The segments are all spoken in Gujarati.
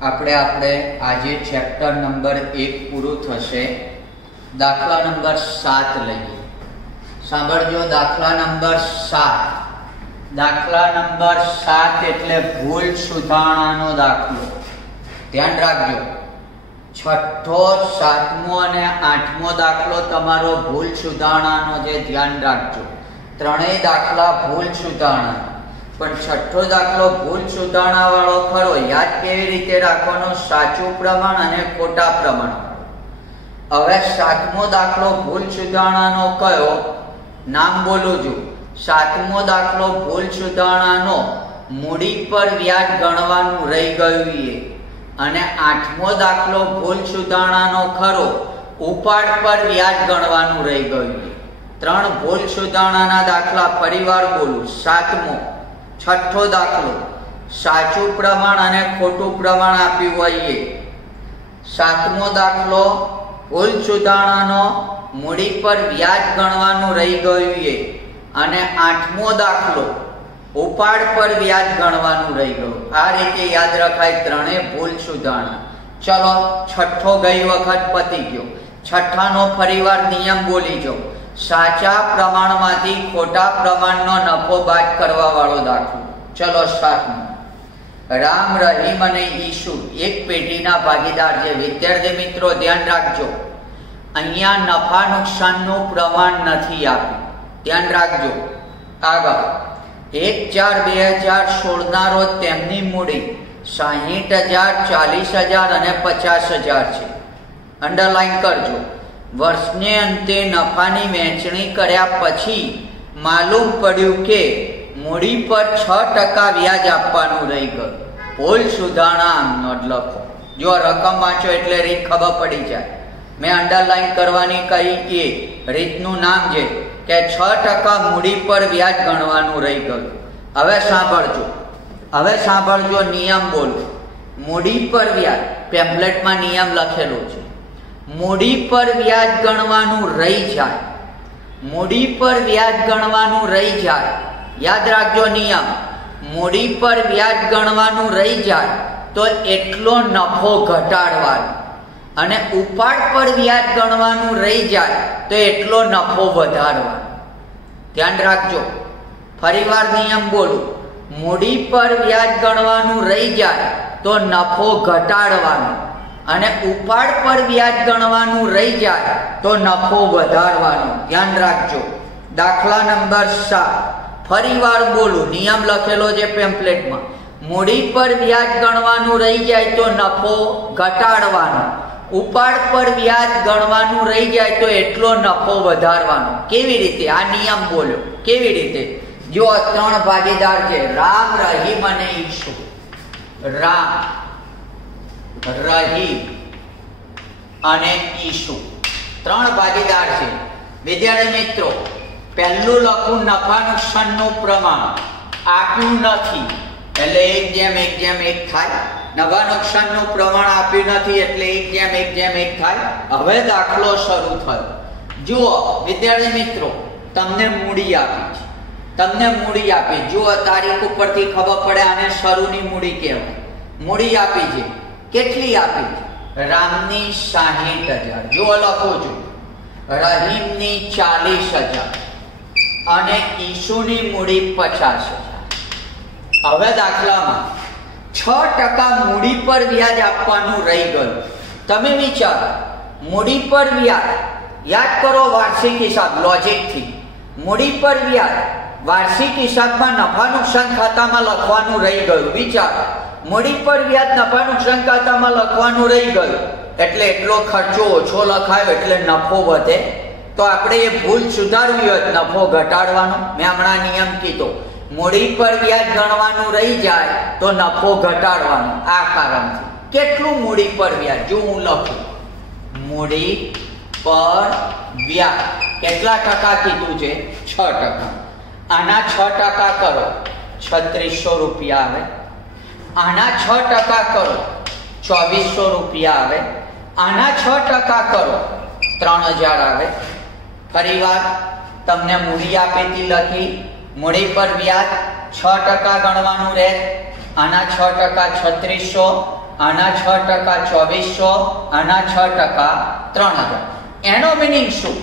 આપણે આજે ચેપ્ટર નંબર 1 પૂરું થશે। દાખલા નંબર 7 લઈએ। સાંભળજો, દાખલા નંબર 7। દાખલા નંબર 7 એટલે ભૂલ સુધારણાનો દાખલો। ધ્યાન રાખજો, છઠ્ઠો, સાતમો અને આઠમો દાખલો તમારો ભૂલ સુધારણાનો છે, ધ્યાન રાખજો। ત્રણેય દાખલા ભૂલ સુધારણા, પણ છઠ્ઠો દાખલો ભૂલ સુધારણા વાળો ખરો। યાદ કેવી રીતે રાખવાનો? સાચું પ્રમાણ અને ખોટા પ્રમાણ। હવે સાતમો દાખલો ભૂલ સુધારણાનો કયો? નામ બોલું છું। સાતમો દાખલો ભૂલ સુધારણાનો મૂડી પર વ્યાજ ગણવાનું રહી ગયું એ, અને આઠમો દાખલો ભૂલ સુધારણાનો ખરો ઉપાડ પર વ્યાજ ગણવાનું રહી ગયું એ। ત્રણ ભૂલ સુધારણાના દાખલા ફરીવાર બોલું। સાતમો, છઠ્ઠો દાખલો સાચું પ્રમાણ અને ખોટું પ્રમાણ આપ્યું હોય એ। સાતમો દાખલો ભૂલ સુધારણાનો મૂડી પર વ્યાજ ગણવાનું રહી ગયું એ, અને આઠમો દાખલો ઉપાડ પર વ્યાજ ગણવાનું રહી ગયું। આ રીતે યાદ રખાય ત્રણેય ભૂલ સુધારણા। ચલો, છઠ્ઠો ગઈ વખત પતી ગયો। છઠ્ઠાનો ફરીવાર નિયમ બોલી જાઓ। સાચા પ્રમાણમાંથી ખોટા પ્રમાણનો નફો બાદ કરવા વાળો દાખલો। ચલો, સાતમો, રામ, રહીમ અને ઈસુ એક પેઢીના ભાગીદાર છે। વિદ્યાર્થી મિત્રો ધ્યાન રાખજો, અહીંયા નફા નુકસાનનું પ્રમાણ નથી આપ્યું, ધ્યાન રાખજો। આગળ 1/4/2016 ના રોજ તેમની મૂડી 60,000, 40,000 અને 50,000 છે। અંડરલાઈન કરજો। વર્ષને અંતે નફાની વહેંચણી કર્યા પછી માલુમ પડ્યું કે મૂડી પર 6% વ્યાજ આપવાનું રહી ગયું। ભૂલ સુધારણા નોંધ લખો। જો રકમ વાંચો એટલે રીત ખબર પડી જાય। મેં અંડરલાઈન કરવાની કહી એ રીતનું નામ છે કે 6% મૂડી પર વ્યાજ ગણવાનું રહી ગયું। હવે સાંભળજો, નિયમ બોલો। મૂડી પર વ્યાજ, પેમ્ફલેટમાં નિયમ લખેલો છે। મૂડી પર વ્યાજ ગણવાનું રહી જાય, મૂડી પર વ્યાજ ગણવાનું રહી જાય। યાદ રાખજો નિયમ, મૂડી પર વ્યાજ ગણવાનું રહી જાય તો એટલો નફો ઘટાડવાનો, અને ઉપાડ પર વ્યાજ ગણવાનું રહી જાય તો એટલો નફો વધારવાનો। ધ્યાન રાખજો, ફરીવાર નિયમ બોલું। મૂડી પર વ્યાજ ગણવાનું રહી જાય તો નફો ઘટાડવાનો, અને ઉપાડ પર વ્યાજ ગણવાનું રહી જાય તો નફો વધારવાનો। ધ્યાન રાખજો। દાખલા નંબર 7 ફરીવાર બોલું, નિયમ લખેલો છે પેમ્ફલેટમાં। મૂડી પર વ્યાજ ગણવાનું રહી જાય તો નફો ઘટાડવાનો, ઉપાડ પર વ્યાજ ગણવાનું રહી જાય તો એટલો નફો વધારવાનો। કેવી રીતે? આ નિયમ બોલ્યો કેવી રીતે? જો ત્રણ ભાગીદાર છે, રામ, રહીમ અને ઈસુ। રામ, રહીમ અને ઈસુ ત્રણ ભાગીદાર છે। વિદ્યાર્થી મિત્રો, પહેલું લખું નફા નુકસાનનું પ્રમાણ આપ્યું નથી એટલે 1:1 થાય। નફા નુકસાનનું પ્રમાણ આપ્યું નથી એટલે 1:1 થાય। હવે દાખલો શરૂ થયો। જુઓ વિદ્યાર્થી મિત્રો, તમને મૂડી આપી, જુઓ તારીખ ઉપરથી ખબર પડે આને શરૂની મૂડી કહેવાય। મૂડી આપી છે, કેટલી આપી છે? રામની 60,000, જો લખો છું, રહીમની 40,000 અને ઈસુની મૂડી 50,000। હવે દાખલામાં 6% મૂડી પર વ્યાજ આપવાનું રહી ગયું। તમે વિચારો, મૂડી પર વ્યાજ, યાદ કરો વાર્ષિક હિસાબ લોજિકથી। મૂડી પર વ્યાજ વાર્ષિક હિસાબમાં નફા નુકસાન ખાતામાં લખવાનું રહી ગયું। વિચારો, મૂડી પર વ્યાજ નફા નુકસાન ખાતામાં લખવાનું રહી ગયું એટલે એટલો ખર્ચો ઓછો લખાયો એટલે નફો વધે। તો આપણે એ ભૂલ સુધારવી હોય, નફો ઘટાડવાનો। મેં હમણાં નિયમ કીધો, મૂડી પર વ્યાજ ગણવાનું રહી જાય તો નફો ઘટાડવાનો। આ કારણથી કેટલું મૂડી પર વ્યાજ? જો હું લખું, મૂડી પર વ્યાજ કેટલા ટકા કીધું છે? 6%। આના 6% કરો, 3600 રૂપિયા આવે। આના 6% કરો, 2400 રૂપિયા આવે। આના 6% કરો, 3000 આવે। ફરીવાર તમને મૂડી આપેલી લખી, મૂડી પર વ્યાજ 6% ગણવાનું રહે। આના 6% 3600 આના 6% 2400, આના 6% 3000. એનો મીનિંગ શું?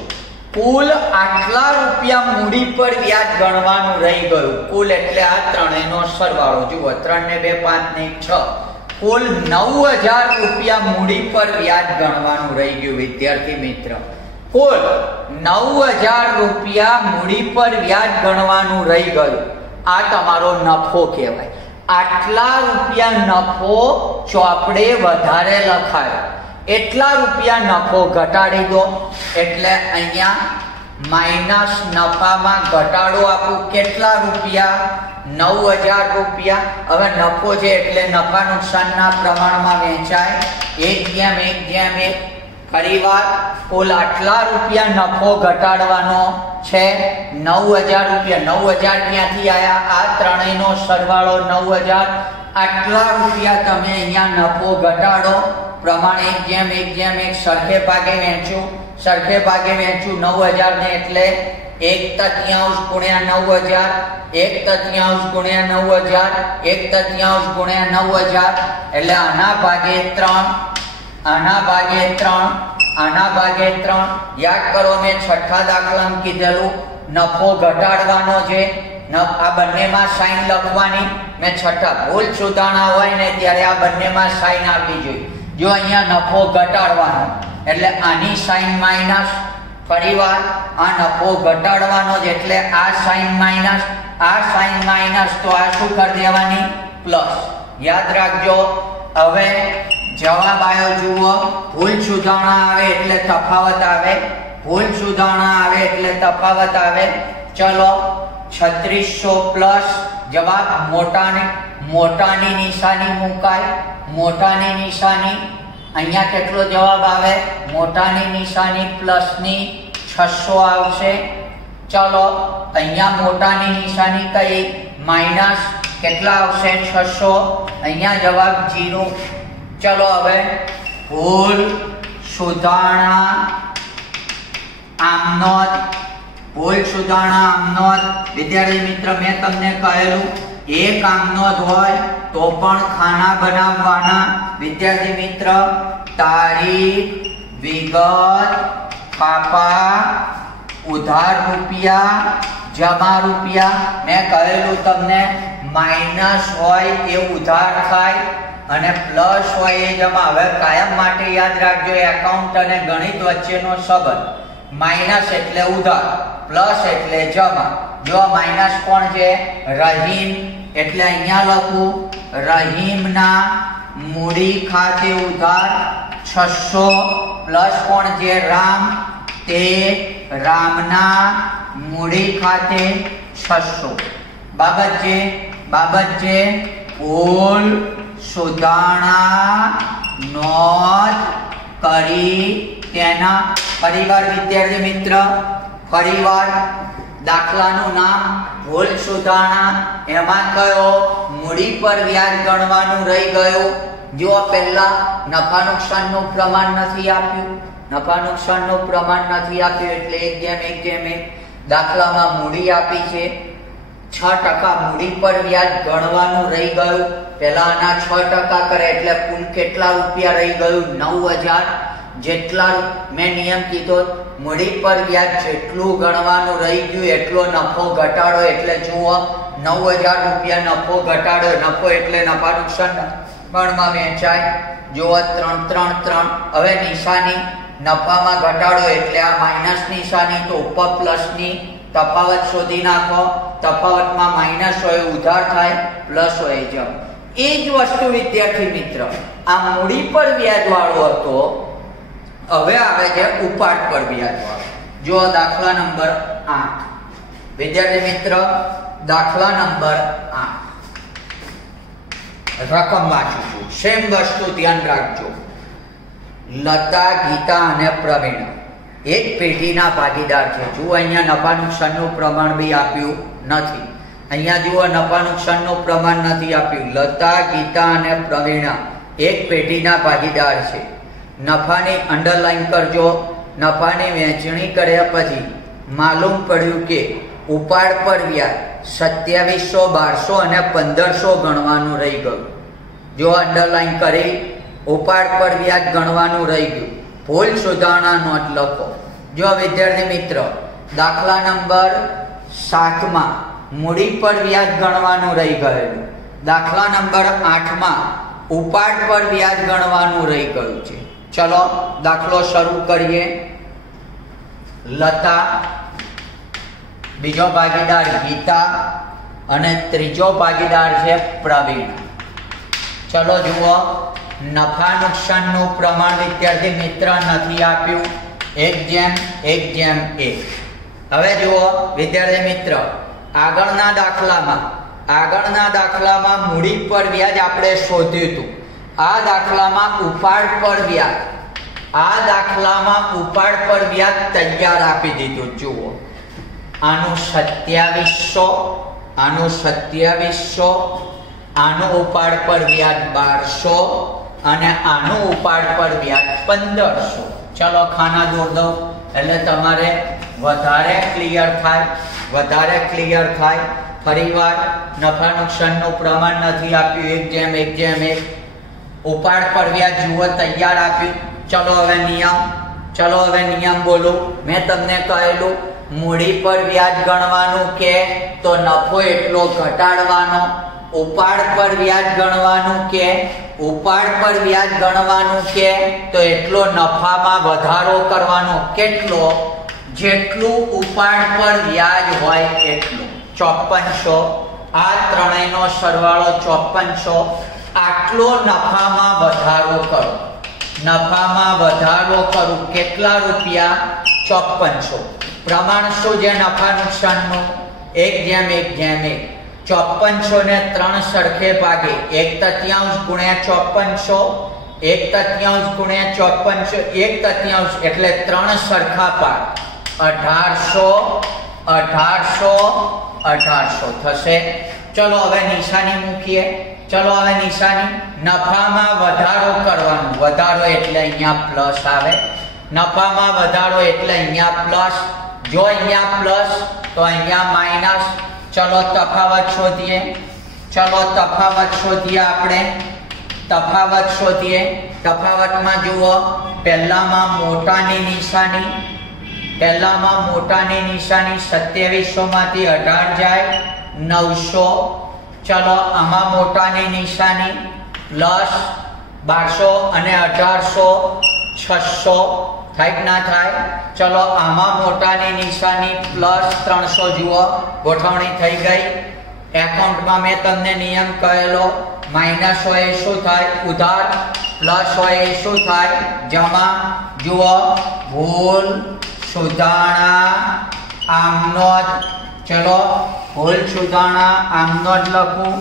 કુલ આટલા રૂપિયા મૂડી પર વ્યાજ ગણવાનું રહી ગયું. કુલ એટલે આ ત્રણેયનો સરવાળો. જુઓ 3 ને 2 5 ને 6, કુલ 9000 રૂપિયા મૂડી પર વ્યાજ ગણવાનું રહી ગયું. વિદ્યાર્થી મિત્ર, કુલ 9000 રૂપિયા મૂડી પર વ્યાજ ગણવાનું રહી ગયું. આ તમારો નફો કહેવાય. આટલા રૂપિયા નફો ચોપડે વધારે લખાયો, એટલા રૂપિયા નફો ઘટાડી દો. એટલે અહીંયા માઈનસ નફામાં ઘટાડો આપું. કેટલા રૂપિયા? 9000 રૂપિયા. હવે નફો છે એટલે નફા નુકસાનના પ્રમાણમાં વહેંચાય 1:1:1. ફરીવાર કુલ આટલા રૂપિયા નફો ઘટાડવાનો છે 9000 રૂપિયા. 9000 ક્યાંથી આયા? આ ત્રણેયનો સરવાળો 9000. આટલા રૂપિયા તમે અહીંયા નફો ઘટાડો. પ્રમાણ 1:1:1 સરખે ભાગે વહેંચું. સરખે ભાગે વહેંચું 9000 ને એટલે 1/3 ગુણ્યા 9000, 1/3 ગુણ્યા 9000, 1/3 ગુણ્યા 9000 એટલે આના ભાગે 3, આના ભાગે 3, આના ભાગે 3. યાદ કરો, મેં છઠ્ઠા દાખલામાં કીધેલું નફો ઘટાડવાનો છે. આ બંનેમાં સાઈન લખવાની. મેં છઠ્ઠા ભૂલ સુધારણા હોય ને ત્યારે આ બંનેમાં સાઈન આપવી જોઈએ. જો અહીંયા નફો ઘટાડવાનો એટલે આની સાઈન માઈનસ. ફરીવાર આ નફો ઘટાડવાનો છે એટલે આ સાઈન માઈનસ, આ સાઈન માઈનસ, તો આ શું કરી દેવાની? પ્લસ. યાદ રાખજો. હવે જવાબ આવ્યો. જુઓ, ભૂલ સુધારણા આવે એટલે તફાવત આવે. ભૂલ સુધારણા આવે એટલે તફાવત આવે. ચલો 3600 પ્લસ જવાબ મોટાની નિશાની મુકાય. મોટાની નિશાની અહીંયા કેટલો જવાબ આવે? મોટાની નિશાની પ્લસની 600 આવશે. ચલો અહીંયા મોટાની નિશાની કઈ? માઈનસ. કેટલા આવશે? 600. અહીંયા જવાબ 0. ચલો હવે ભૂલ સુધારણા આમનોંધ. ભૂલ સુધારણા આમનોંધ. વિદ્યાર્થી મિત્ર, મેં તમને કહેલું એક આમનોંધ હોય તો પણ ખાના બનાવવાના. વિદ્યાર્થી મિત્ર, તારીખ, વિગત, ફાફા, ઉધાર રૂપિયા, જમા રૂપિયા. મેં કહેલું તમને માઈનસ હોય એ ઉધાર થાય અને પ્લસ હોય એ જમા. હવે કાયમ માટે યાદ રાખજો, એકાઉન્ટ અને ગણિત વચ્ચેનો સંબંધ. માઈનસ એટલે ઉધાર, પ્લસ એટલે જમા. જો માઈનસ કોણ છે? રહીમ. એટલે અહીંયા લખું રહીમના મૂડી ખાતે ઉધાર 600 પ્લસ કોણ છે? રામ. તે રામના મૂડી ખાતે 600. બાબત છે ભૂલ સુધારણા નોંધ કરી તેના. ફરીવાર વિદ્યાર્થી મિત્ર, ફરીવાર દાખલાનું નામ ભૂલ સુધારણા. એમાં કયો? મૂડી પર વ્યાજ ગણવાનું રહી ગયું. જો પહેલા નફા નુકસાનનું પ્રમાણ નથી આપ્યું, નફા નુકસાનનું પ્રમાણ નથી આપ્યું એટલે 1:1:1. દાખલામાં મૂડી આપી છે 6% મૂડી પર વ્યાજ ગણવાનું રહી ગયું. પહેલા આના 6% કરે એટલે કુલ કેટલા રૂપિયા રહી ગયું? 9000. જેટલા મેં નિયમ કીધો, મૂડી પર વ્યાજ જેટલું ગણવાનું રહી ગયું એટલો નફો ઘટાડો. એટલે જુઓ 9000 રૂપિયા નફો ઘટાડો. નફો એટલે નફા નુકસાન પ્રમાણમાં વહેંચાય. જુઓ 3 3 3. હવે નિશાની નફામાં ઘટાડો એટલે આ માઈનસ નિશાની, તો ઉપર પ્લસની. તફાવત શોધી નાખો. તફાવતમાં માઈનસ હોય ઉધાર થાય, પ્લસ હોય જમ. એ જ વસ્તુ વિદ્યાર્થી મિત્ર આ મૂડી પર વ્યાજ વાળો હતો, હવે આવે છે ઉપાડ પર વ્યાજ વાળો. જો દાખલા નંબર 8. વિદ્યાર્થી મિત્ર, દાખલા નંબર 8 રકમ વાંચું છું. સેમ વસ્તુ ધ્યાન રાખજો. લતા, ગીતા અને પ્રવીણ એક પેઢીના ભાગીદાર છે. જુઓ અહીંયા નફા નુકસાનનું પ્રમાણ બી આપ્યું નથી. અહીંયા જુઓ નફા નુકસાનનું પ્રમાણ નથી આપ્યું. લતા, ગીતા અને પ્રવીણ એક પેઢીના ભાગીદાર છે. નફાની અંડરલાઈન કરજો. નફાની વહેંચણી કર્યા પછી માલુમ પડ્યું કે ઉપાડ પર વ્યાજ 2700, 1200 અને 1500 ગણવાનું રહી ગયું. જો અંડરલાઈન કરી ઉપાડ પર વ્યાજ ગણવાનું રહી ગયું. ભૂલ સુધારણા નોંધ લખો. જો વિદ્યાર્થી મિત્ર દાખલા નંબર 7 માં મૂડી પર વ્યાજ ગણવાનું રહી ગયેલું. દાખલા નંબર 8 માં ઉપાડ પર વ્યાજ ગણવાનું રહી ગયું છે. ચલો દાખલો શરૂ કરીએ. લતા, બીજો ભાગીદાર ગીતા અને ત્રીજો ભાગીદાર છે પ્રવીણ. ચલો જુઓ, નફા નુકસાનનું પ્રમાણ વિદ્યાર્થી મિત્ર નથી આપ્યું, 1:1:1. હવે જુઓ વિદ્યાર્થી મિત્ર, આગળના દાખલામાં મૂડી પર વ્યાજ આપણે શોધ્યું હતું. આ દાખલામાં ઉપાડ પર વ્યાજ તૈયાર આપી દીધું. જુઓ, આનું 2700, આનું 2700, આનું ઉપાડ પર વ્યાજ 1200 અને આનું ઉપાડ પર વ્યાજ 1500. ચલો ખાના દોર દો એટલે તમારે વધારે ક્લિયર થાય. ફરીવાર નફા નુકસાનનું પ્રમાણ નથી આપ્યું, 1:1:1. ઉપાડ પર વ્યાજ જુઓ તૈયાર આપ્યું. ચલો હવે નિયમ બોલો. મેં તમને કહેલું મૂડી પર વ્યાજ ગણવાનું કે તો નફો એટલો ઘટાડવાનો, ઉપાડ પર વ્યાજ ગણવાનું કે તો એટલો નફામાં વધારો કરવાનો. કેટલો? જેટલું ઉપાડ પર વ્યાજ હોય એટલું. 5400, આ ત્રણેયનો સરવાળો 5400. આટલો નફામાં વધારો કરું. કેટલા રૂપિયા? 5400. પ્રમાણ શું છે નફા નુકસાનનું? 1:1:1. 5400 ને 3 સરખે ભાગે 1/3 ગુણ્યા 5400, 1/3 ગુણ્યા 5400, 1/3 એટલે 3 સરખા ભાગ 1800 થશે. ચલો હવે નિશાની મૂકીએ. નફામાં વધારો કરવાનો. વધારો એટલે અહીંયા પ્લસ આવે. નફામાં વધારો એટલે અહીંયા પ્લસ. જો અહીંયા પ્લસ તો અહીંયા માઈનસ. ચલો તફાવત શોધીએ. આપણે તફાવતમાં જુઓ, પહેલામાં મોટાની નિશાની 2700 માંથી 18 જાય 900. ચલો આમાં મોટાની નિશાની પ્લસ 1200 અને 1800 600 થાય કે ના થાય? ચલો આમાં મોટાની નિશાની પ્લસ 300. જુઓ ગોઠવણી થઈ ગઈ. એકાઉન્ટમાં મેં તમને નિયમ કહેલો, માઇનસ હોય એ શું થાય? ઉધાર. પ્લસ હોય એ શું થાય? જમા. જુઓ ભૂલ સુધારણા આમનો જ. ચલો ભૂલ સુધારણા આમનો જ લખું.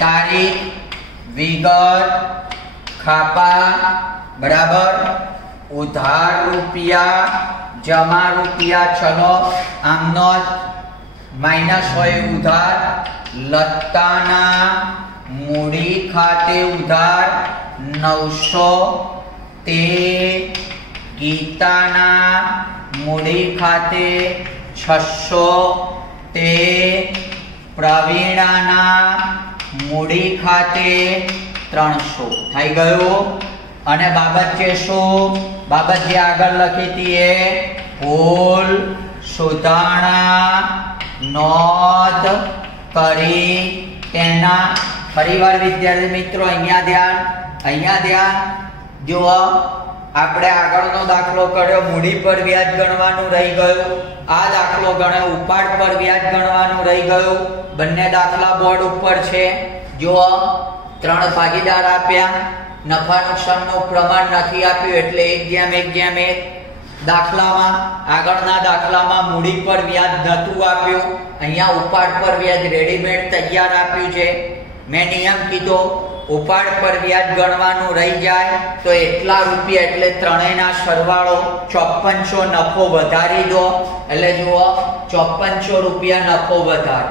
તારીખ, વિગત, ખાપા બરાબર, ઉધાર રૂપિયા, જમા રૂપિયા. ચલો આમનો જ. માઇનસ હોય ઉધાર. લતાના મૂડી ખાતે ઉધાર 900, તે ગીતાના મૂડી ખાતે 600, તે પ્રવીણાના મૂડી ખાતે 300 થઈ ગયું. અને બાબત છે શું? બાબત જે આગળ લખી હતી એ ભૂલ સુધારણા નોંધ કરી તેના. ફરીવાર વિદ્યાર્થી મિત્રો અહીંયા ધ્યાન. જુઓ આપણે આગળનો દાખલો કર્યો, મૂડી પર વ્યાજ ગણવાનું રહી ગયું. આ દાખલો ગણ્યો, ઉપાડ પર વ્યાજ ગણવાનું રહી ગયું. બંને દાખલા બોર્ડ ઉપર છે. જુઓ 3 ભાગીદાર આપ્યા, નફા નુકસાનનું પ્રમાણ નથી આપ્યું એટલે 1:1:1. આગળના દાખલામાં મૂડી પર વ્યાજ નતું આપ્યું, અહીંયા ઉપાડ પર વ્યાજ રેડીમેડ તૈયાર આપ્યું છે. મેં નિયમ કીધો ઉપાડ પર વ્યાજ ગણવાનું રહી જાય તો એટલા રૂપિયા એટલે ત્રણેયના સરવાળો 5400 નફો વધારી દો. એટલે જુઓ 5400 રૂપિયા નફો વધાર.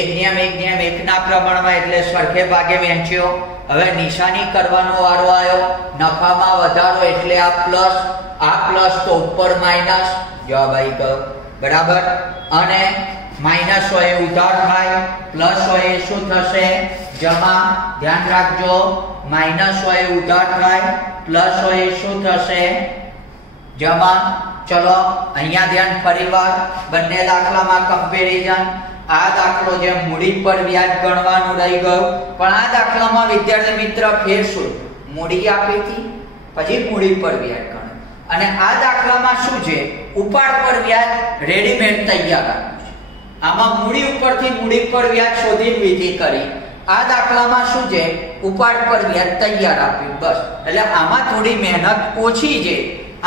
1:1:1 ના પ્રમાણમાં એટલે સરખે ભાગે વહેંચ્યો. હવે નિશાની કરવાનો વારો આવ્યો. નફામાં વધારો એટલે આ પ્લસ તો ઉપર માઈનસ. જવાબ આવી ગયો બરાબર. અને માઇનસ હોય એ ઉધાર થાય, પ્લસ હોય એ શું થશે? જમા. ધ્યાન રાખજો, માઇનસ હોય એ ઉધાર થાય, પ્લસ હોય એ શું થશે? જમા. ચલો અહીંયા ધ્યાન ફરીવાર બંને દાખલામાં કમ્પેરિઝન. આ દાખલો જે મૂડી પર વ્યાજ ગણવાનું રહી ગયું, પણ આ દાખલામાં વિદ્યાર્થી મિત્ર ફેર શું? મૂડી આપી હતી, પછી મૂડી પર વ્યાજ ગણ, અને આ દાખલામાં શું છે? ઉપાડ પર વ્યાજ રેડીમેડ તૈયાર આપ્યું છે. આમાં મૂડી ઉપરથી મૂડી પર વ્યાજ શોધીને વિધિ કરી. આ દાખલામાં શું છે? ઉપાડ પર વ્યાજ તૈયાર આપ્યું, બસ. એટલે આમાં થોડી મહેનત ઓછી છે.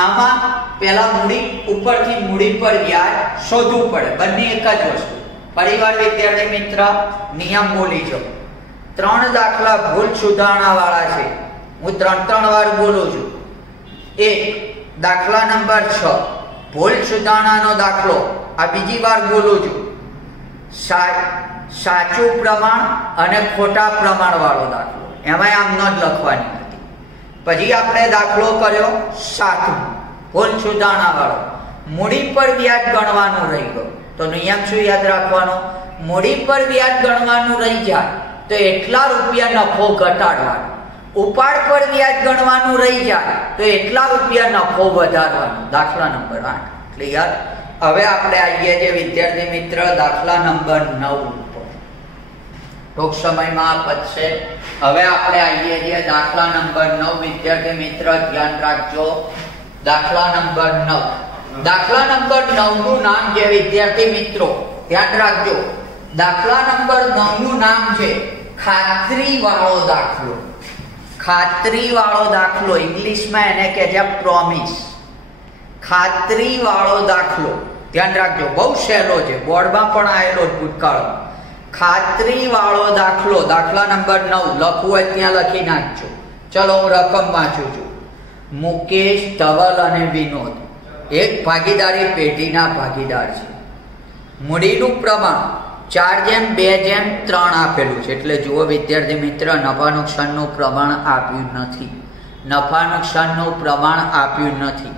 આમાં પહેલા મૂડી ઉપરથી મૂડી પર વ્યાજ શોધવું પડે, બંને એક જ વસ્તુ. પરિવાર વિદ્યાર્થી મિત્ર નિયમ બોલી જો. 3 દાખલા ભૂલ સુધારણા વાળા છે. હું 3 વાર બોલું છું. 1 દાખલા નંબર 6 ભૂલ સુધારણાનો દાખલો. આ બીજી વાર બોલું છું. સાચું પ્રમાણ અને ખોટા પ્રમાણ વાળો દાખલો. એમાં આમ ન જ લખવાની હતી. પછી આપણે દાખલો કર્યો 7 ભૂલ સુધારણા વાળો. મૂડી પર વ્યાજ ગણવાનું રહી ગયું. તો નિયમ શું યાદ રાખવાનો? મૂડી પર વ્યાજ ગણવાનું રહી જાય તો એટલા રૂપિયા નફો ઘટાડવાનો. ઉપાડ પર વ્યાજ ગણવાનું રહી જાય તો એટલા રૂપિયા નફો વધારવાનો. દાખલા નંબર 8 ક્લિયર. હવે આપણે આવીએ જે વિદ્યાર્થી મિત્ર દાખલા નંબર 9 ઉપર. ટૂંક સમયમાં પતશે. હવે આપણે આવીએ જે દાખલા નંબર 9. વિદ્યાર્થી મિત્ર ધ્યાન રાખજો. દાખલા નંબર 9. દાખલા નંબર 9 નું નામ છે વિદ્યાર્થી મિત્રો ધ્યાન રાખજો. દાખલા નંબર 9 નું નામ છે ખાતરી વાળો દાખલો. ખાતરી વાળો દાખલો, ઇંગ્લિશમાં એને કહે છે પ્રોમિસ. ખાતરી વાળો દાખલો ધ્યાન રાખજો, બહુ સહેલો છે, બોર્ડમાં પણ આવેલો ભૂતકાળ. ખાતરી વાળો દાખલો, દાખલા નંબર 9 લખવું હોય ત્યાં લખી નાખજો. ચલો હું રકમ વાંચું છું. મુકેશ, ધવલ અને વિનોદ એક ભાગીદારી પેઢીના ભાગીદાર છે. મૂડીનું પ્રમાણ 4:2:3 આપેલું છે. એટલે જુઓ વિદ્યાર્થી મિત્ર, નફા નુકસાનનું પ્રમાણ આપ્યું નથી. નફા નુકસાનનું પ્રમાણ આપ્યું નથી.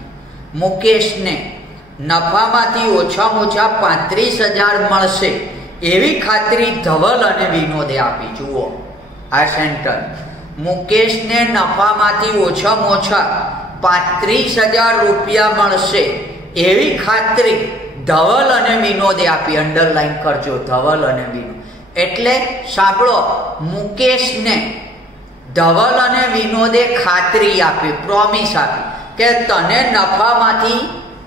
મુકેશને નફામાંથી ઓછામાં ઓછા 35,000 મળશે એવી ખાતરી ધવલ અને વિનોદે આપી. જુઓ આ સેન્ટર. મુકેશને નફામાંથી ઓછામાં ઓછા 35,000 રૂપિયા મળશે એવી ખાતરી ધવલ અને વિનોદે આપી. અંડરલાઈન કરજો, ધવલ અને વિનોદ. એટલે સાંભળો, મુકેશને ધવલ અને વિનોદે ખાતરી આપી, પ્રોમિસ આપી કે તને નફામાંથી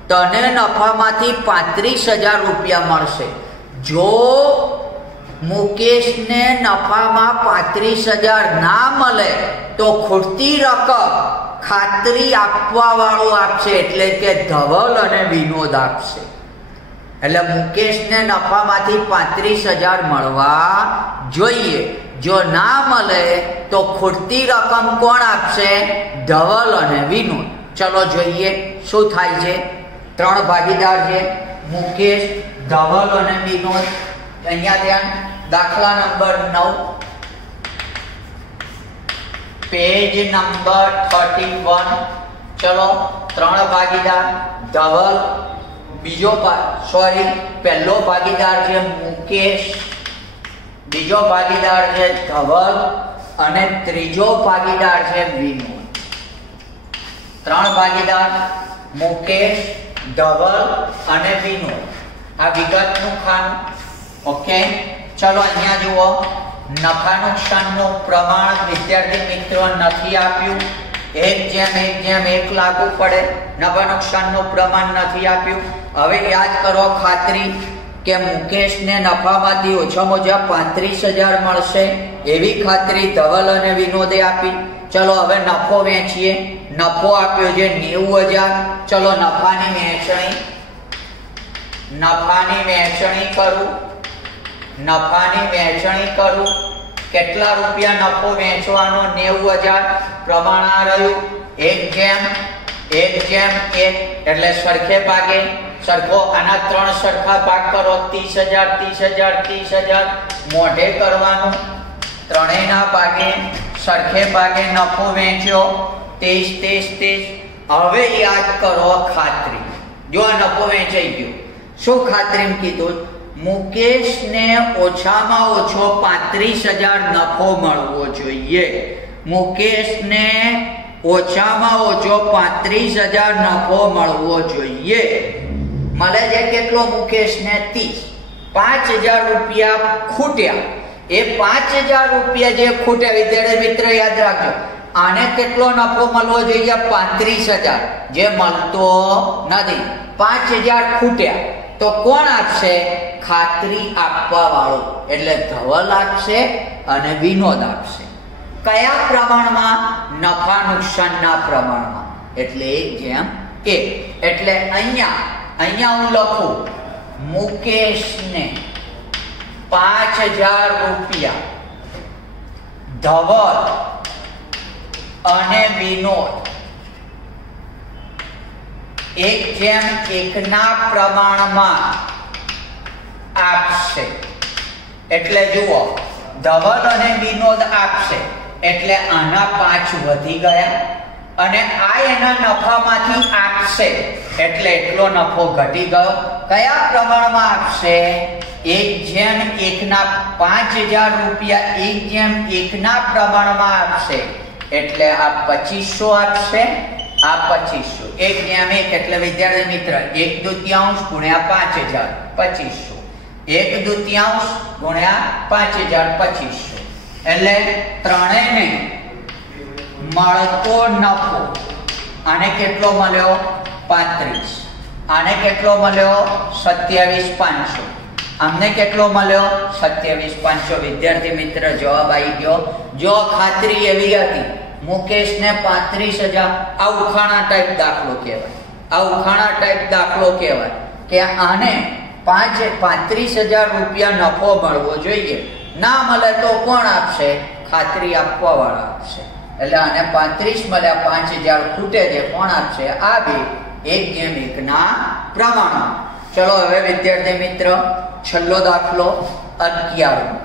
35,000 રૂપિયા મળશે. જો મુકેશને નફામાં 35,000 ના મળે તો ખૂટતી રકમ ખાતરી આપવા વાળો આપશે, એટલે કે ધવલ અને વિનોદ આપશે. એટલે મુકેશને નફામાંથી 35,000 મળવા જોઈએ. જો ના મળે તો ખૂટતી રકમ કોણ આપશે? ધવલ અને વિનોદ. ચલો જોઈએ શું થાય છે. 3 ભાગીદાર છે, મુકેશ, ધવલ અને વિનોદ. અહીંયા ધ્યાન. દાખલા નંબર 9 પેજ નંબર 31. ચલો 3 ભાગીદાર ધવલ, પહેલો ભાગીદાર છે મુકેશ, બીજો ભાગીદાર છે ધવલ અને ત્રીજો ભાગીદાર છે વિનોદ. 3 ભાગીદાર મુકેશ, ધવલ અને વિનોદ. આ વિગતનું ખાનું. ઓકે, ચલો અહીંયા જુઓ. નફા નુકસાનનું પ્રમાણ વિદ્યાર્થી મિત્રો નથી આપ્યું. 1:1:1 લાગુ પડે. નફા નુકસાનનું પ્રમાણ નથી આપ્યું. હવે યાદ કરો ખાતરી કે મુકેશને નફામાંથી ઓછામાં ઓછા 35,000 મળશે એવી ખાતરી ધવલ અને વિનોદે આપી. ચલો હવે નફો વેચીએ. નફો આપ્યો છે 90,000. ચલો નફાની વહેંચણી કરું. કેટલા રૂપિયા નફો વેચવાનો? 90,000. પ્રમાણ આ રહ્યું 1:1:1 એટલે સરખે ભાગે. સરખો આના 3 સરખા ભાગ કરો. 30,000 30,000 30,000 મોઢે કરવાનું. ત્રણેયના ભાગે સરખે ભાગે નફો વેચ્યો 23. હવે યાદ કરો ખાતરી. જો આ નફો વેચાઈ ગયો, શું ખાતરી કીધું? મુકેશને ઓછામાં ઓછો 35,000 નફો મળવો જોઈએ. મુકેશને ઓછામાં ઓછો 35,000 નફો મળવો જોઈએ. મળે છે કેટલો મુકેશને? 30. 5,000 રૂપિયા ખૂટ્યા. એ 5,000 રૂપિયા જે ખૂટ્યા, વિદ્યાર્થી મિત્ર યાદ રાખજો, આને કેટલો નફો મળવો જોઈએ? 35,000, જે મળતો નથી. 5,000 ખૂટ્યા તો કોણ આપશે? ખાતરી આપવા વાળો, એટલે ધવલ આપશે અને વિનોદ આપશે. કયા પ્રમાણમાં? નફા નુકસાનના પ્રમાણમાં, એટલે 1:1. એટલે અહીંયા હું લખું મુકેશને 5,000 રૂપિયા ધવલ અને વિનોદ 1:1 ના પ્રમાણમાં આપશે. એટલે જુઓ, ધવલ અને વિનોદ આપશે એટલે આના 5 વધી ગયા, અને આ એના નફામાંથી આપશે એટલે એટલો નફો ઘટી ગયો. કયા પ્રમાણમાં આપશે? 1:1 ના 5,000 રૂપિયા 1:1 ના પ્રમાણમાં આપશે એટલે આ 2500 આપશે. આ 2500 1:1 એટલે વિદ્યાર્થી મિત્ર 1/2 ગુણ્યા 5,000 2500. 1/2 ગુણ્યા 5,000 2500. એટલે ત્રણેયને મળતો નફો આને કેટલો મળ્યો? 35. આને કેટલો મળ્યો? 27,500. આમને કેટલો મળ્યો? 27,500. વિદ્યાર્થી મિત્ર જવાબ આવી ગયો. જો ખાતરી એવી હતી, મુકેશને 35,000. આ ઉખાણા ટાઈપ દાખલો કહેવાય. આ ઉખાણા ટાઈપ દાખલો કહેવાય કે આને 35,000 રૂપિયા નફો મળવો જોઈએ. ના મળે તો કોણ આપશે? ખાતરી આપવા વાળા આપશે. એટલે આને 35 મળ્યા, 5,000 ખૂટે છે, કોણ આપશે? આ બે 1:1 ના પ્રમાણમાં. ચલો હવે વિદ્યાર્થી મિત્ર છેલ્લો દાખલો 11.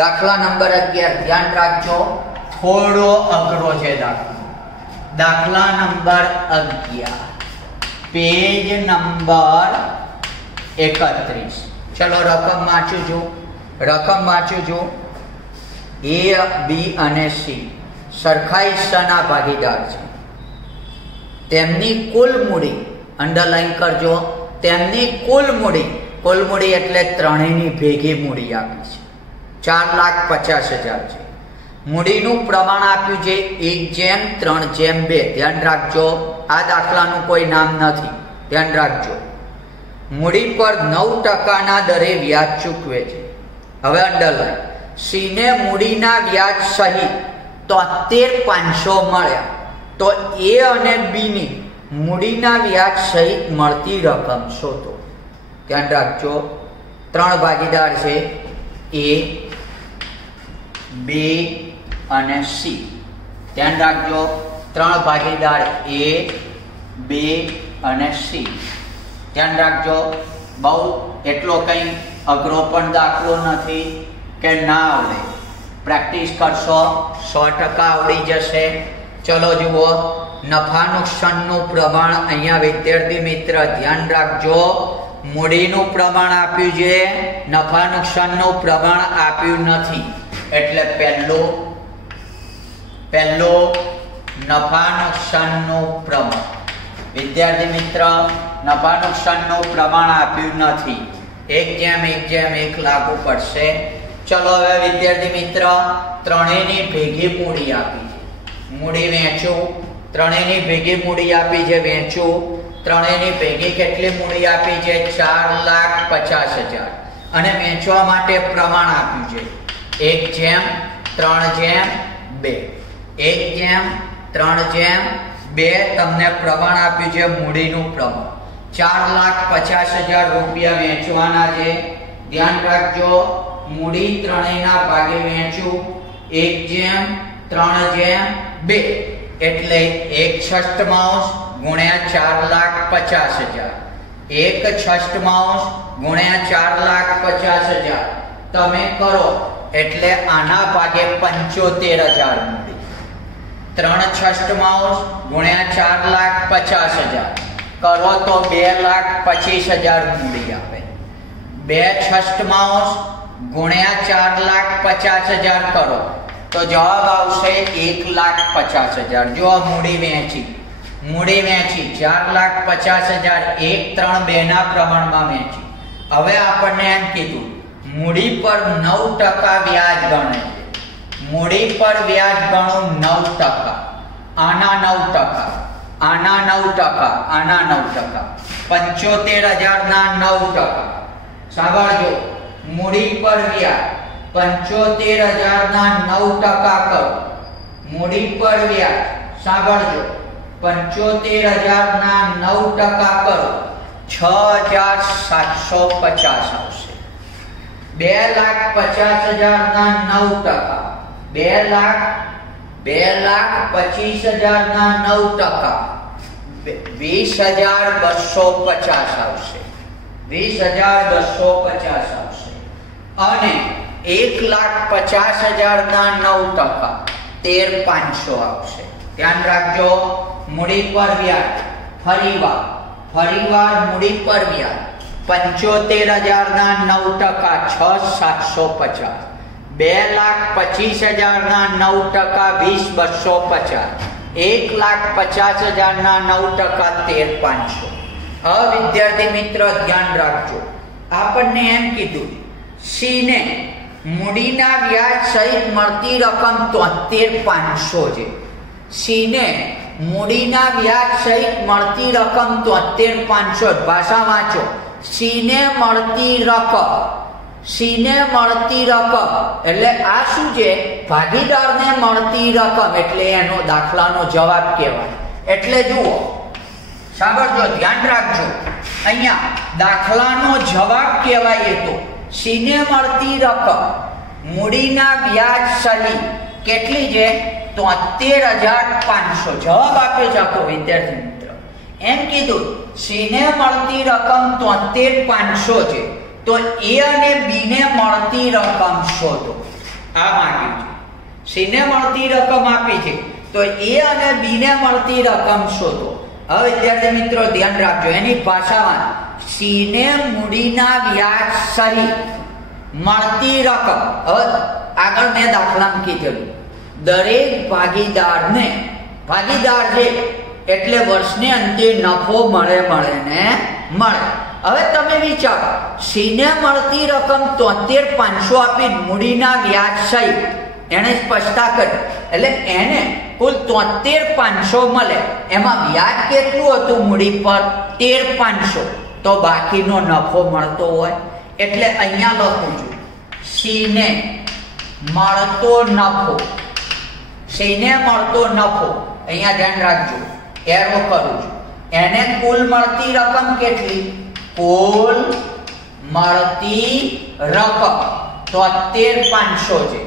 દાખલા નંબર 11 ધ્યાન રાખજો, થોડો અઘરો છે દાખલો. દાખલા નંબર 11, પેજ નંબર 31. ચલો રકમ વાંચું છું. A, B અને C સરખા હિસ્સાના ભાગીદાર છે. તેમની કુલ મૂડી, અંડરલાઈન કરજો, તેમની કુલ મૂડી એટલે ત્રણેયની ભેગી મૂડી આપી છે 4,50,000 છે. મૂડીનું પ્રમાણ આપ્યું છે 1:3:2. ધ્યાન રાખજો, આ દાખલાનું કોઈ નામ નથી, ધ્યાન રાખજો. મૂડી પર 9% દરે વ્યાજ ચૂકવે છે. હવે અંડરલાઈન. સીને મૂડીના વ્યાજ સહિત 73,500 મળ્યા, તો એ અને બીની મૂડીના વ્યાજ સહિત મળતી રકમ શોધો. ધ્યાન રાખજો, 3 ભાગીદાર છે, A, B અને C. ધ્યાન રાખજો, 3 ભાગીદાર A, B અને C. ધ્યાન રાખજો, બહુ એટલો કંઈ અઘરો પણ દાખલો નથી કે ના આવડે. પ્રેક્ટિસ કરશો 100% આવડી જશે. ચલો જુઓ, નફા નુકસાનનું પ્રમાણ અહીંયા વિદ્યાર્થી મિત્ર ધ્યાન રાખજો, મૂડીનું પ્રમાણ આપ્યું છે, નફા નુકસાનનું પ્રમાણ આપ્યું નથી. એટલે પહેલું નફા નુકસાનનું પ્રમાણ, વિદ્યાર્થી મિત્ર નફા નુકસાનનું પ્રમાણ આપ્યું નથી. 1:1 લાગુ પડશે. ચલો હવે વિદ્યાર્થી મિત્ર ત્રણેયની ભેગી મૂડી આપી છે. મૂડી વેચું, ત્રણેયની ભેગી મૂડી આપી છે, વેચું. ત્રણેયની ભેગી કેટલી મૂડી આપી છે? 4,50,000. અને વેચવા માટે પ્રમાણ આપ્યું છે 1:3:2. 1:3:2 તમને પ્રમાણ આપ્યું છે મૂડીનું પ્રમાણ. 4,50,000 રૂપિયા વેચવાના છે. ધ્યાન રાખજો, મૂડી ત્રણેયના ભાગે વેચું 1:3:2 એટલે 1/6 ગુણ્યા 4,50,000. 1/6 ગુણ્યા 4,50,000 તમે કરો એટલે આના ભાગે 75,000 મૂડી. 3/6 ગુણ્યા 4,50,000 કરો તો 2,25,000 મૂડી આપે. 2 છઠ્ઠાંશ ગુણ્યા 4,50,000 કરો તો જવાબ આવશે 1,50,000। જો મૂડી વેચી 4,50,000 1, 3, 2 ના પ્રમાણમાં વેચી। હવે આપણને એમ કીધું મૂડી પર 9% વ્યાજ ગણે છે। મૂડી પર વ્યાજ ગણું 9%, આના 9%, આના 9%, આના 9%, 75,000 ના 9%। સાંભળજો, મૂડી પર વ્યાજ 75,000 ના 9% કરો। મૂડી પર વ્યાજ સાંભળજો 75,000 ના 9% કરો 6,750 આવશે। 2,50,000 ના 9%, 2,25,000 ના 9%, 20,250 આવશે। 20,250 આવશે અને 1,50,000 ના 9%, 13,500 આવશે। ધ્યાન રાખજો, મૂડી પર વ્યાજ ફરીવાર મૂડી પર વ્યાજ 75,000 ના 9%, 6,750, 2,25,000 ના 9%, 20,250, 1,50,000 ના 9%, 13,500। હવે વિદ્યાર્થી મિત્ર ધ્યાન રાખજો, આપણને એમ કીધું સી ને મૂડીના વ્યાજ સહિત મળતી રકમ 73,500 છે। સી ને મૂડીના વ્યાજ સહિત મળતી રકમ 73,500। ભાષા વાંચો, સી ને મળતી રકમ એટલે આ શું છે? ભાગીદારને મળતી રકમ એટલે એનો દાખલાનો જવાબ કહેવાય। એટલે જુઓ, સાંભળજો, ધ્યાન રાખજો, અહીંયા દાખલાનો જવાબ કહેવાય એ તો સી ને મળતી રકમ મૂડીના વ્યાજ સહિત કેટલી છે? 73,500। જવાબ આપ્યો છે આખો વિદ્યાર્થી મિત્ર। એમ કીધું સી ને મળતી રકમ 73,500 છે, તો એ અને બી ને મળતી રકમ શોધો। આ માંગ્યું છે, સી ને મળતી રકમ આપી છે, તો એ અને બી ને મળતી રકમ શોધો। હવે વિદ્યાર્થી મિત્રો ધ્યાન રાખજો, એની ભાષામાં સી ને મૂડીના વ્યાજ સહિત મળતી રકમ, હવે આગળ મેં દાખલામાં કીધેલું દરેક ભાગીદાર છે એટલે વર્ષને અંતે નફો મળે ને મળે। હવે તમે વિચારો, સી ને મળતી રકમ 73,500 આપી મૂડીના વ્યાજ સહિત એને સ્પષ્ટતા કરી, એટલે એને કુલ 73,500 મળે, એમાં વ્યાજ કેટલું હતું મૂડી પર? 13,500, તો બાકીનો નફો મળતો હોય એટલે અહીંયા લખું છું સી ને મળતો નફો, અહીંયા ધ્યાન રાખજો, એરો કરું છું, એને કુલ મળતી રકમ કેટલી? કુલ મળતી રકમ 73,500 છે,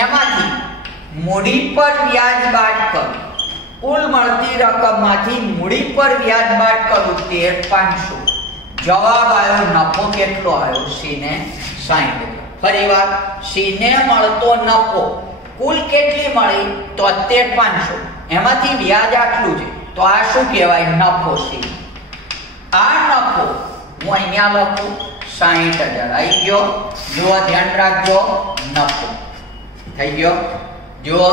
એમાંથી મૂડી પર વ્યાજ બાદ કરું, કુલ મળતી રકમમાંથી મૂડી પર વ્યાજ બાદ કરું 13,500। જવાબ આવ્યો, નફો કેટલો આવ્યો? સી ને 60,000। ફરીવાર, સી ને મળતો નફો કુલ કેટલી મળી? 73,500, એમાંથી વ્યાજ આટલું છે, તો આ શું કહેવાય? નફો સી। આ નફો હું અહીંયા લખું 60,000 આવી ગયો। જુઓ, ધ્યાન રાખજો, નફો થઈ ગયો। જુઓ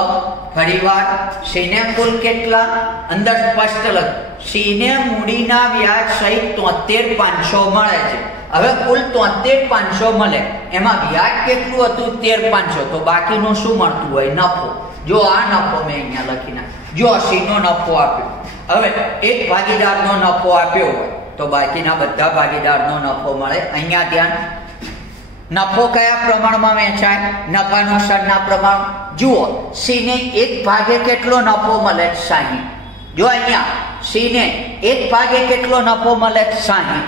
ફરીવાર, સી ને કુલ કેટલા? અંદર સ્પષ્ટ લખ, સી ને મૂડીના વ્યાજ સહિત 73,500 મળે છે। હવે કુલ 73,500 મળે, એમાં વ્યાજ કેટલું હતું? 13,500, તો બાકીનું શું મળતું હોય? નફો। જો આ નફો મેં અહીંયા લખી નાખ્યો, જો સી નો નફો આપ્યો, હવે એક ભાગીદારનો નફો આપ્યો હોય તો બાકીના બધા ભાગીદારનો નફો મળે। અહીંયા ધ્યાન, નફો કયા પ્રમાણમાં વહેંચાય? નફાનો સરના પ્રમાણ। જુઓ, સી ને 1/2 કેટલો નફો મળે? 60। જો અહીંયા સી ને 1/2 કેટલો નફો મળે? 60,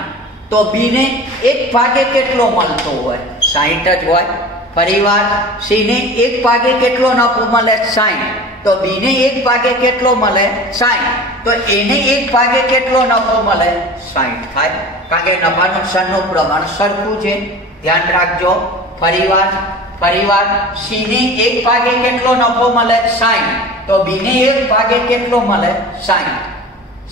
તો બી ને 1/2 કેટલો મળતો હોય? 60 જ હોય। ફરીવાર, સી ને 1/2 કેટલો નફો મળે? 60, તો બી ને 1/2 કેટલો મળે? 60, તો એને 1/2 કેટલો નફો મળે? 60 થાય, કારણ કે નફા નુકસાનનું પ્રમાણ સરખું છે। ધ્યાન રાખજો, ફરીવાર સી ને 1/2 કેટલો નફો મળે? 60, તો બી ને 1/2 કેટલો મળે? 60,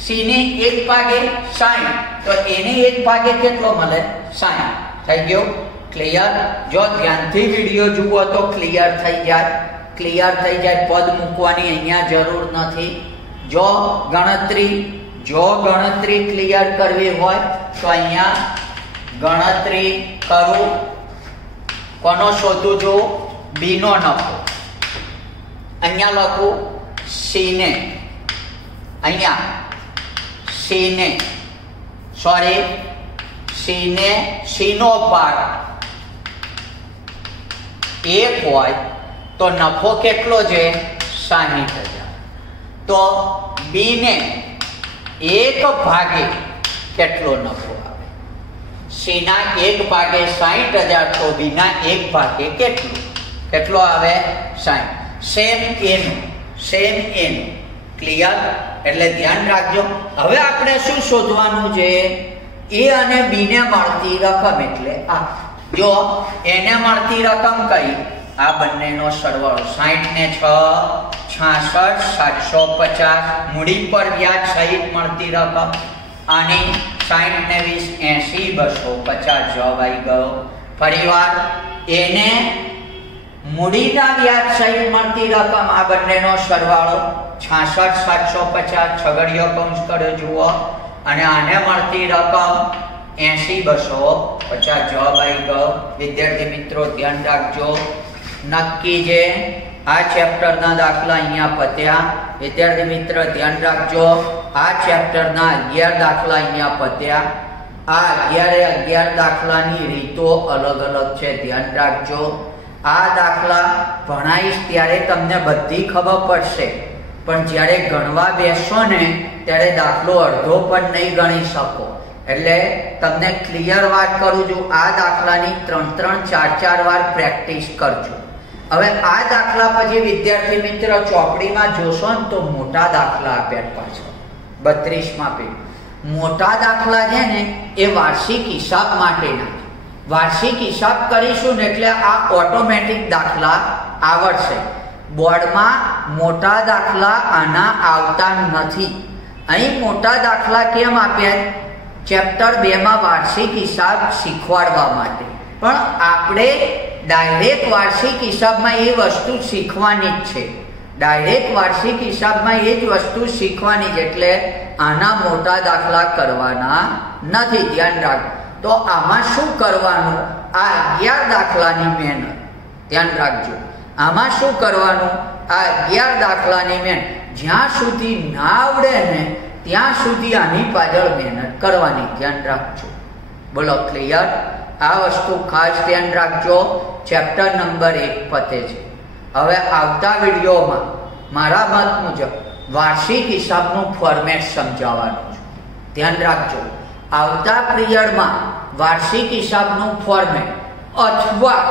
સી ને 1/2 60, તો એને 1/2 કેટલો મળે? 60। થઈ ગયું ક્લિયર? જો ધ્યાનથી વિડીયો જુઓ તો ક્લિયર થઈ જાય, પદ મૂકવાની અહીંયા જરૂર નથી. જો ગણતરી ક્લિયર કરવી હોય તો અહીંયા ગણતરી કરું. કોનો શોધું છું? બી નો નફો. અહીંયા લખું સી ને, અહીંયા સી નો ભાગ 1 હોય તો નફો કેટલો છે? 60,000. તો બી ને 1 ભાગે કેટલો નફો આવે? સી ના 1 ભાગે 60,000 તો બી ના 1 ભાગે કેટલો આવે? 60. સેમ એનું ક્લિયર? એટલે ધ્યાન રાખજો. હવે આપણે શું શોધવાનું છે? એ અને બી ને મળતી રકમ એટલે આ. જો એને મળતી રકમ કઈ? આ બંનેનો સરવાળો 60 ને 6 66 750 મૂડી પર વ્યાજ સહિત મળતી રકમ. આની 60 ને 20 80 250 જવાબ આવી ગયો. ફરીવાર એને મૂડીના વ્યાજ સહિત મળતી રકમ, આ બંનેનો સરવાળો 66 750 છગડીયો કૌંસ કર્યો જુઓ, અને આને મળતી રકમ 80 250 જવાબ આવી ગયો. વિદ્યાર્થી મિત્રો ધ્યાન રાખજો, નક્કી છે. આ ચેપ્ટરના દાખલા અહીંયા પત્યા. વિદ્યાર્થી મિત્ર ધ્યાન રાખજો, આ ચેપ્ટરના 11 દાખલા અહીંયા પત્યા. આ 11 દાખલાની રીતો અલગ છે, ધ્યાન રાખજો. આ દાખલા ભણાઈશ ત્યારે તમને બધી ખબર પડશે, પણ જ્યારે ગણવા બેસો ને ત્યારે દાખલો અડધો પણ નહીં ગણી શકો. એટલે તમને ક્લિયર વાત કરું છું, આ દાખલાની 3 4 વાર પ્રેક્ટિસ કરજો. હવે આ દાખલા પછી વિદ્યાર્થી મિત્ર ચોપડીમાં જોશો ને તો મોટા દાખલા આપ્યા પાછળ 32માં પેજ. મોટા દાખલા છે ને એ વાર્ષિક હિસાબ માટેના. વાર્ષિક હિસાબ કરીશું ને એટલે આ ઓટોમેટિક દાખલા આવડશે. બોર્ડમાં મોટા દાખલા આના આવતા નથી. અહીં મોટા દાખલા કેમ આપ્યા? ચેપ્ટર 2 માં વાર્ષિક હિસાબ શીખવાડવા માટે. પણ આપણે ડાયરેક્ટ વાર્ષિક હિસાબમાં એ વસ્તુ શીખવાની જ છે. ડાયરેક્ટ વાર્ષિક હિસાબમાં એ જ વસ્તુ શીખવાની છે, એટલે આના મોટા દાખલા કરવાના નથી. ધ્યાન રાખજો. તો આમાં શું કરવાનું? આ 11 દાખલાની મહેનત ધ્યાન રાખજો. આમાં શું કરવાનું? આ 11 દાખલાની મહેનત જ્યાં સુધી ના આવડે ને ત્યાં સુધી આની પાછળ મહેનત કરવાની. ધ્યાન રાખજો. બોલો ક્લિયર? આ વસ્તુ ખાસ ધ્યાન રાખજો. ચેપ્ટર નંબર 1 પતે છે. હવે આવતા વિડીયોમાં મારા મત મુજબ વાર્ષિક હિસાબનું ફોર્મેટ સમજાવવાનું છે. ધ્યાન રાખજો. આવતા પિરિયડમાં વાર્ષિક હિસાબનું ફોર્મેટ અથવા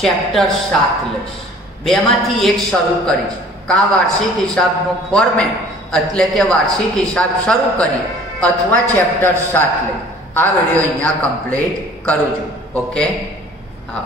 ચેપ્ટર 7 લઈશ. બેમાંથી એક શરૂ કરીશ. કાં વાર્ષિક હિસાબનું ફોર્મેટ એટલે કે વાર્ષિક હિસાબ શરૂ કરી અથવા ચેપ્ટર 7 લઈ. આ વિડીયો અહીંયા કમ્પ્લીટ કરું છું. ઓકે, હા.